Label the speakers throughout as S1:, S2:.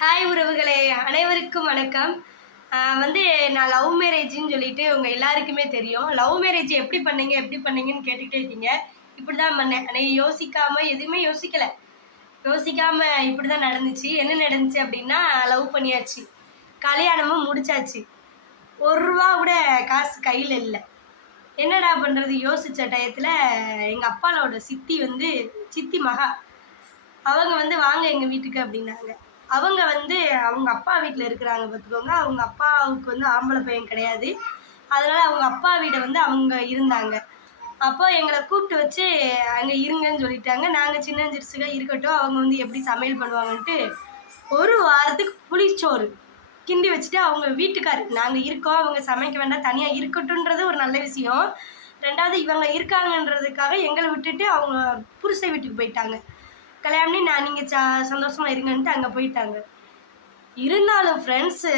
S1: Hi உறவுகளே அனைவருக்கும் வணக்கம். வந்து நான் லவ் மேரேஜ்னு சொல்லிட்டு உங்கள் எல்லாருக்குமே தெரியும். லவ் மேரேஜ் எப்படி பண்ணீங்க எப்படி பண்ணீங்கன்னு கேட்டுக்கிட்டே இருக்கீங்க. இப்படி தான் பண்ணேன் ஆனால் யோசிக்காமல் எதுவுமே யோசிக்கலை. யோசிக்காமல் இப்படி தான் நடந்துச்சு. என்ன நடந்துச்சு அப்படின்னா லவ் பண்ணியாச்சு. கல்யாணமும் முடிச்சாச்சு. ஒரு ரூபா கூட காசு கையில் இல்லை. என்னடா பண்ணுறது யோசித்த டயத்தில் எங்கள் அப்பாவோட சித்தி வந்து சித்தி மகா. அவங்க வந்து வாங்க எங்கள் வீட்டுக்கு அப்படின்னாங்க. அவங்க வந்து அவங்க அப்பா வீட்டில் இருக்கிறாங்க பார்த்துக்கோங்க அவங்க அப்பாவுக்கு வந்து ஆம்பளை பையன் கிடையாது. அதனால் அவங்க அப்பா வீடை வந்து அவங்க இருந்தாங்க. அப்போ எங்களை கூப்பிட்டு வச்சு அங்கே இருங்கன்னு சொல்லிட்டாங்க. நாங்கள் சின்ன சிறுசுக இருக்கட்டும். அவங்க வந்து எப்படி சமையல் பண்ணுவாங்கன்ட்டு ஒரு வாரத்துக்கு புளிச்சோறு கிண்டி வச்சுட்டு அவங்க வீட்டுக்காரு. நாங்கள் இருக்கோம். அவங்க சமைக்க வேண்டாம். தனியாக இருக்கட்டும்ன்றது ஒரு நல்ல விஷயம். ரெண்டாவது இவங்க இருக்காங்கன்றதுக்காக எங்களை விட்டுட்டு அவங்க புருஷை வீட்டுக்கு போயிட்டாங்க. கல்யாணம் பண்ணி நான் நீங்கள் சா சந்தோஷமாக இருங்கன்ட்டு அங்கே போயிட்டாங்க. இருந்தாலும் ஃப்ரெண்ட்ஸு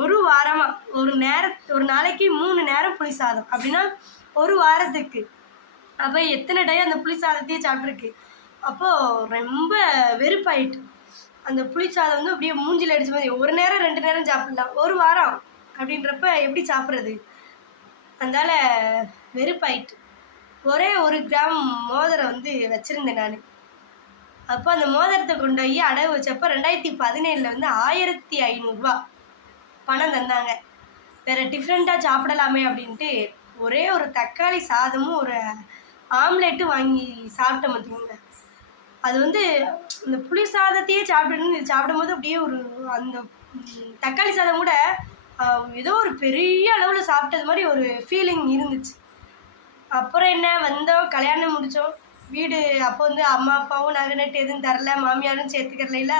S1: ஒரு வாரமாக ஒரு நேர ஒரு நாளைக்கு மூணு நேரம் புளி சாதம். அப்படின்னா ஒரு வாரத்துக்கு. அப்போ எத்தனை டயம் அந்த புளி சாதத்தையே சாப்பிட்ருக்கு அப்போது ரொம்ப வெறுப்பாயிட்டு. அந்த புளி சாதம் வந்து அப்படியே மூஞ்சில் அடிச்ச மாதிரி ஒரு நேரம் ரெண்டு நேரம் சாப்பிடலாம். ஒரு வாரம் அப்படின்றப்ப எப்படி சாப்பிட்றது? அதனால் வெறுப்பாயிட்டு. ஒரே ஒரு கிராம் மோதிரம் வந்து வச்சுருந்தேன் நான். அப்போ அந்த மோதிரத்தை கொண்டு போய் அடகு வச்சப்போ ரெண்டாயிரத்தி பதினேழில் வந்து ஆயிரத்தி ஐநூறுரூவா பணம் தந்தாங்க. வேறு டிஃப்ரெண்ட்டாக சாப்பிடலாமே அப்படின்ட்டு ஒரே ஒரு தக்காளி சாதமும் ஒரு ஆம்லெட்டும் வாங்கி சாப்பிட்ட பார்த்துக்கோங்க அது வந்து இந்த புளி சாதத்தையே சாப்பிடணும் இது சாப்பிடும்போது அப்படியே ஒரு அந்த தக்காளி சாதம் கூட ஏதோ ஒரு பெரிய அளவில் சாப்பிட்டது மாதிரி ஒரு ஃபீலிங் இருந்துச்சு. அப்புறம் என்ன வந்தோம் கல்யாணம் முடித்தோம் வீடு அப்போ வந்து அம்மா அப்பாவும் நகை நட்டு எதுவும் தரல மாமியாரும் சேர்த்துக்கறல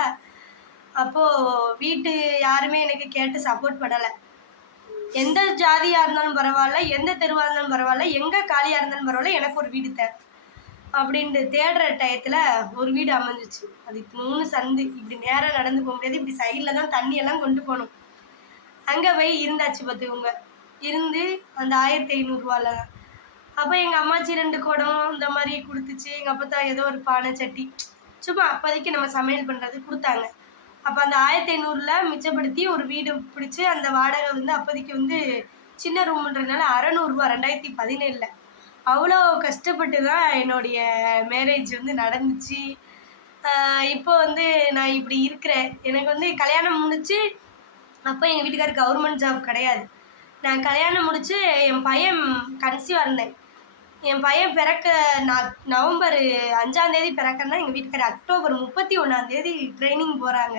S1: அப்போது வீட்டு யாருமே எனக்கு கேட்டு சப்போர்ட் பண்ணலை. எந்த ஜாதியாக இருந்தாலும் பரவாயில்ல எந்த தெருவாக இருந்தாலும் பரவாயில்ல எங்கே காலியாக இருந்தாலும் பரவாயில்ல எனக்கு ஒரு வீடு தேவை அப்படின்ட்டு தேடுற டயத்தில் ஒரு வீடு அமைஞ்சிச்சு. அது மூணு சந்து இப்படி நேராக நடந்து போக முடியாது இப்படி சைடில் தான் தண்ணியெல்லாம் கொண்டு போகணும். அங்கே போய் இருந்தாச்சு பார்த்துக்கோங்க இருந்து அந்த ஆயிரத்தி ஐநூறுரூவால தான் அப்போ எங்கள் அம்மாச்சி ரெண்டு குடம் இந்த மாதிரி கொடுத்துச்சு. எங்கள் தான் ஏதோ ஒரு பானை சட்டி. சும்மா அப்போதைக்கு நம்ம சமையல் பண்ணுறது கொடுத்தாங்க. அப்போ அந்த ஆயிரத்தி ஐநூறில் மிச்சப்படுத்தி ஒரு வீடு பிடிச்சி அந்த வாடகை வந்து அப்போதைக்கு வந்து சின்ன ரூம்ன்றதுனால அறநூறுரூவா ரெண்டாயிரத்தி பதினேழில் அவ்வளோ கஷ்டப்பட்டு தான் என்னுடைய மேரேஜ் வந்து நடந்துச்சு. இப்போ வந்து நான் இப்படி இருக்கிறேன். எனக்கு வந்து கல்யாணம் முடிச்சு அப்போ எங்கள் வீட்டுக்காரர் கவர்மெண்ட் ஜாப் கிடையாது. நான் கல்யாணம் முடிச்சு என் பையன் கன்சீவாக இருந்தேன். என் பையன் பிறக்க நான் நவம்பர் அஞ்சாந்தேதி பிறக்கன்னா எங்கள் வீட்டுக்காரர் அக்டோபர் முப்பத்தி ஒன்றாந்தேதி ட்ரைனிங் போகிறாங்க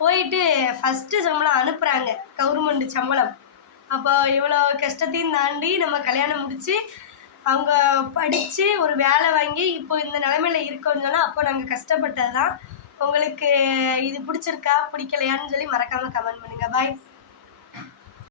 S1: போயிட்டு ஃபஸ்ட்டு சம்பளம் அனுப்புகிறாங்க கவர்மெண்ட் சம்பளம். அப்போ இவ்வளோ கஷ்டத்தையும் தாண்டி நம்ம கல்யாணம் முடித்து அவங்க படித்து ஒரு வேலை வாங்கி இப்போ இந்த நிலமையில இருக்கோம்னு சொன்னால் அப்போ நாங்கள் கஷ்டப்பட்டது தான் உங்களுக்கு இது பிடிச்சிருக்கா பிடிக்கலையான்னு சொல்லி மறக்காமல் கமெண்ட் பண்ணுங்கள் பாய்